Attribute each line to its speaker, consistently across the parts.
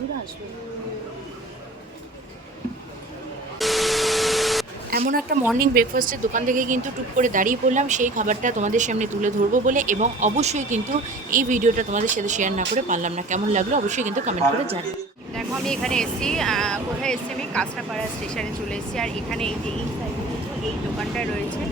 Speaker 1: দূরে আসবে? এমন একটা মর্নিং ব্রেকফাস্টের দোকান থেকে কিন্তু টুক করে দাঁড়িয়ে পড়লাম। সেই খাবারটা তোমাদের সামনে তুলে ধরবো বলে এবং অবশ্যই কিন্তু এই ভিডিওটা তোমাদের সাথে শেয়ার না করে পারলাম না। কেমন লাগল অবশ্যই কিন্তু কমেন্ট করে জানি দেখো আমি এখানে এসেছি কোথায় এসেছি আমি? কাঁচরাপাড়া স্টেশনে চলে এসেছি। আর এখানে এই যে এই সাইডে এই দোকানটা রয়েছে।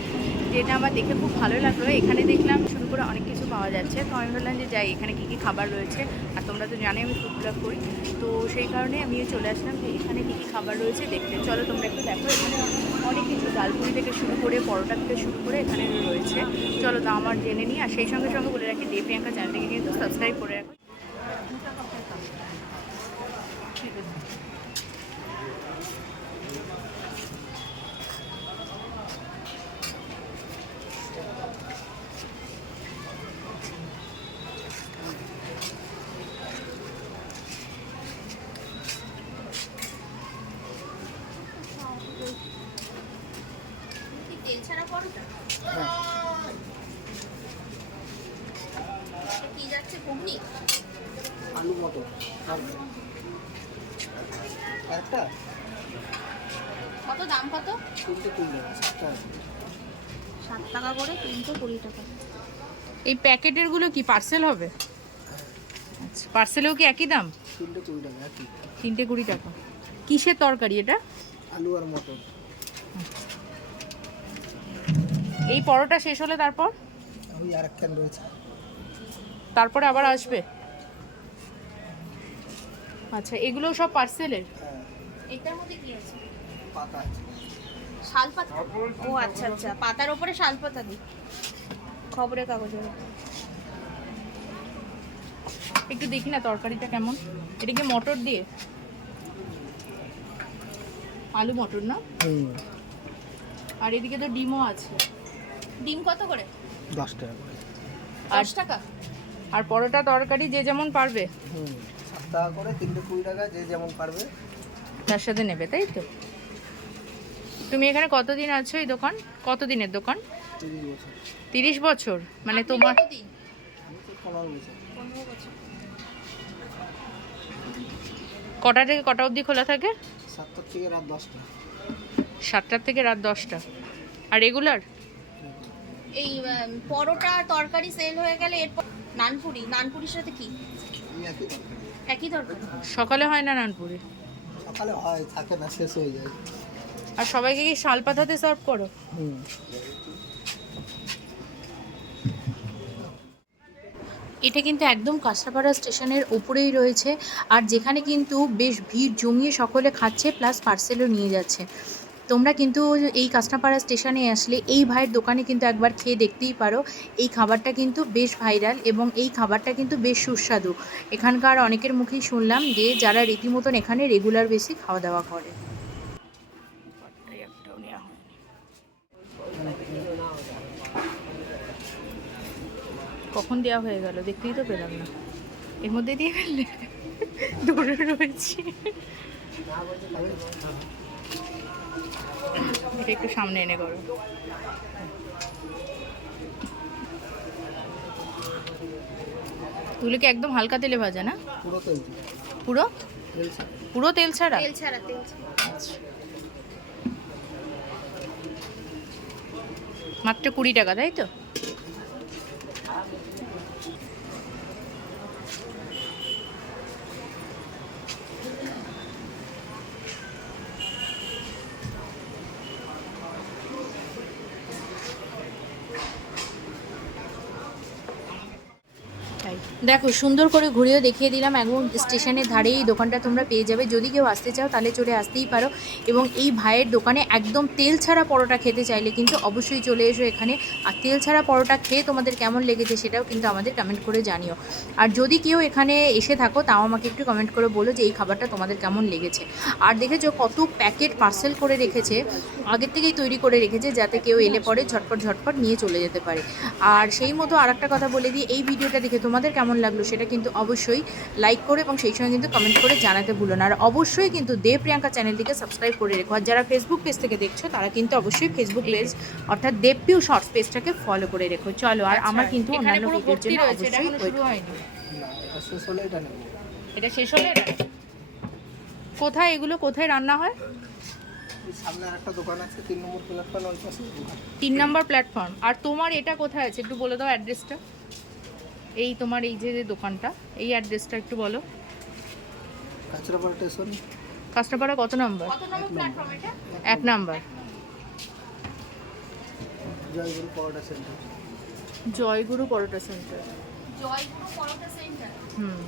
Speaker 1: যেটা আমার দেখে খুব ভালো লাগল। এখানে দেখলাম শুরু করে অনেক কিছু পাওয়া যাচ্ছে। তো আমি ভাবলাম যে যাই, এখানে কী কী খাবার রয়েছে? আর তোমরা তো জানোই আমি ফুড ব্লগ করি। তো সেই কারণে আমি চলে আসলাম যে এখানে কী কী খাবার রয়েছে দেখতে। চলো তোমরা একটু দেখো, এখানে অনেক কিছু। ডালপুরি থেকে শুরু করে, পরোটা থেকে শুরু করে এখানে রয়েছে। চলো তো আমার জেনে নিই। আর সেই সঙ্গে সঙ্গে বলে রাখি দেব প্রিয়াঙ্কা চ্যানেলটিকে কিন্তু সাবস্ক্রাইব করে রাখো।
Speaker 2: তেল ঘুগনি
Speaker 3: আলু মটর একটা?
Speaker 2: কত দাম কত?
Speaker 3: তিনটে কুড়ি টাকা
Speaker 2: সাত টাকা করে তিনটে কুড়ি টাকা।
Speaker 1: এই প্যাকেটেরগুলো কি পার্সেল হবে? আচ্ছা পার্সেলেও কি একই দাম?
Speaker 3: তিনটে কুড়ি টাকা একই।
Speaker 1: তিনটে কুড়ি টাকা। কিসের তরকারি এটা?
Speaker 3: আলু আর মটর।
Speaker 1: এই পরোটা শেষ হলে তারপর?
Speaker 3: ওই আর একখান রয়েছে।
Speaker 1: তারপরে আবার আসবে? আচ্ছা এগুলো সব পার্সেলের
Speaker 2: এটার মধ্যে কি আছে?
Speaker 3: পাতা
Speaker 2: শাল পাতা ও আচ্ছা আচ্ছা। পাতার ওপরে শাল পাতা দিই। খবরের কাগজের
Speaker 1: একটু দেখি না তরকারিটা কেমন। এটা কি মটর দিয়ে? আলু মটর না? আর এদিকে তো ডিমও আছে।
Speaker 2: ডিম কত করে?
Speaker 3: দশ টাকা করে।
Speaker 2: দশ টাকা?
Speaker 1: আর পরোটা তরকারি যে যেমন পারবে।
Speaker 3: সাত টাকা করে তিনটে কুড়ি টাকা যে যেমন পারবে।
Speaker 1: তার সাথে নেবে তাই তো? তুমি এখানে কতদিন আছো এই দোকান? কতদিনের দোকান?
Speaker 3: তিরিশ বছর।
Speaker 1: মানে তোমার কটা থেকে কটা অবধি খোলা থাকে?
Speaker 3: সাতটার থেকে রাত দশটা।
Speaker 1: সাতটার থেকে রাত দশটা। আর রেগুলার?
Speaker 2: এই পরোটা তরকারি সেল হয়ে গেলে এরপর নানপুরি নানপুরির সাথে কি?
Speaker 3: একই তরকারি
Speaker 1: সকালে হয় না নানপুরি?
Speaker 3: সকালে হয় থাকে না শেষ হয়ে যায়।
Speaker 1: আর সবাইকে কি শাল পাতাতে সার্ভ করো? এটা কিন্তু একদম কাঁচরাপাড়া স্টেশনের ওপরেই রয়েছে আর যেখানে কিন্তু বেশ ভিড় জমিয়ে সকলে খাচ্ছে প্লাস পার্সেলও নিয়ে যাচ্ছে। তোমরা কিন্তু এই কাঁচরাপাড়া স্টেশনে আসলে এই ভাইয়ের দোকানে কিন্তু একবার খেয়ে দেখতেই পারো। এই খাবারটা কিন্তু বেশ ভাইরাল এবং এই খাবারটা কিন্তু বেশ সুস্বাদু। এখানকার অনেকের মুখেই শুনলাম যে যারা রীতিমতন এখানে রেগুলার বেশি খাওয়া দাওয়া করে। কখন দেওয়া হয়ে গেল? দেখতেই তো পেলাম না। এর মধ্যে দিয়ে ফেললে? দূরে রয়েছে। এটা একটু সামনে এনে করো। তুলে কি একদম হালকা তেলে ভাজা না?
Speaker 3: পুরো তেল
Speaker 1: পুরো? পুরো তেল ছাড়া?
Speaker 2: তেল ছাড়া তেল
Speaker 1: মাত্র কুড়ি টাকা তাই তো তাই। দেখো, সুন্দর করে ঘুরেও দেখিয়ে দিলাম। একদম স্টেশনের ধারে এই দোকানটা তোমরা পেয়ে যাবে। যদি কেউ আসতে চাও, তাহলে চলে আসতেই পারো। এবং এই ভাইয়ের দোকানে একদম তেল ছাড়া পরোটা খেতে চাইলে কিন্তু অবশ্যই চলে এসো এখানে। আর তেল ছাড়া পরোটা খেয়ে তোমাদের কেমন লেগেছে সেটাও কিন্তু আমাদের কমেন্ট করে জানিও। আর যদি কেউ এখানে এসে থাকো, তাও আমাকে একটু কমেন্ট করে বলো যে, এই খাবারটা তোমাদের কেমন লেগেছে। আর দেখেছ কত প্যাকেট পার্সেল করে রেখেছে? আগের থেকেই তৈরি করে রেখেছে, যাতে কেউ এলে পরে ঝটপট ঝটপট নিয়ে চলে যেতে পারে। আর সেই মতো আর কথা বলে দিই, এই ভিডিওটা দেখে তোমাদের কেমন লাগল সেটা কিন্তু অবশ্যই লাইক করে এবং সেই সঙ্গে কিন্তু কমেন্ট করে জানাতে ভুলো না। আর অবশ্যই কিন্তু দেব প্রিয়াঙ্কা চ্যানেলটিকে সাবস্ক্রাইব করে রেখো। আর যারা ফেসবুক পেজ থেকে দেখছ তারা কিন্তু অবশ্যই ফেসবুক পেজ অর্থাৎ দেবপিউ শর্টস পেজটাকে ফলো করে রেখো। চলো আর আমার কিন্তু অন্যান্য পেজের জন্য অবশ্যই ওয়েট
Speaker 3: এটা শেষ হলে এটা
Speaker 1: শেষ হলে কোথায় এগুলো? কোথায় রান্না হয়?
Speaker 3: সামনে একটা দোকান আছে তিন নম্বর প্ল্যাটফর্ম ওই পাশে
Speaker 1: তিন নাম্বার প্ল্যাটফর্ম আর তোমার এটা কোথায় আছে? একটু বলে দাও অ্যাড্রেসটা এই তোমার এই যে যে দোকানটা এই অ্যাড্রেসটা একটু বলো।
Speaker 3: কাঁচরাপাড়া স্টেশন
Speaker 1: কাস্টমাররা কত নাম্বার?
Speaker 2: কত নম্বর প্ল্যাটফর্ম এটা?
Speaker 1: এক number.
Speaker 3: Joyguru paratha centre
Speaker 1: Joyguru paratha centre
Speaker 2: Joyguru paratha centre
Speaker 1: হুম।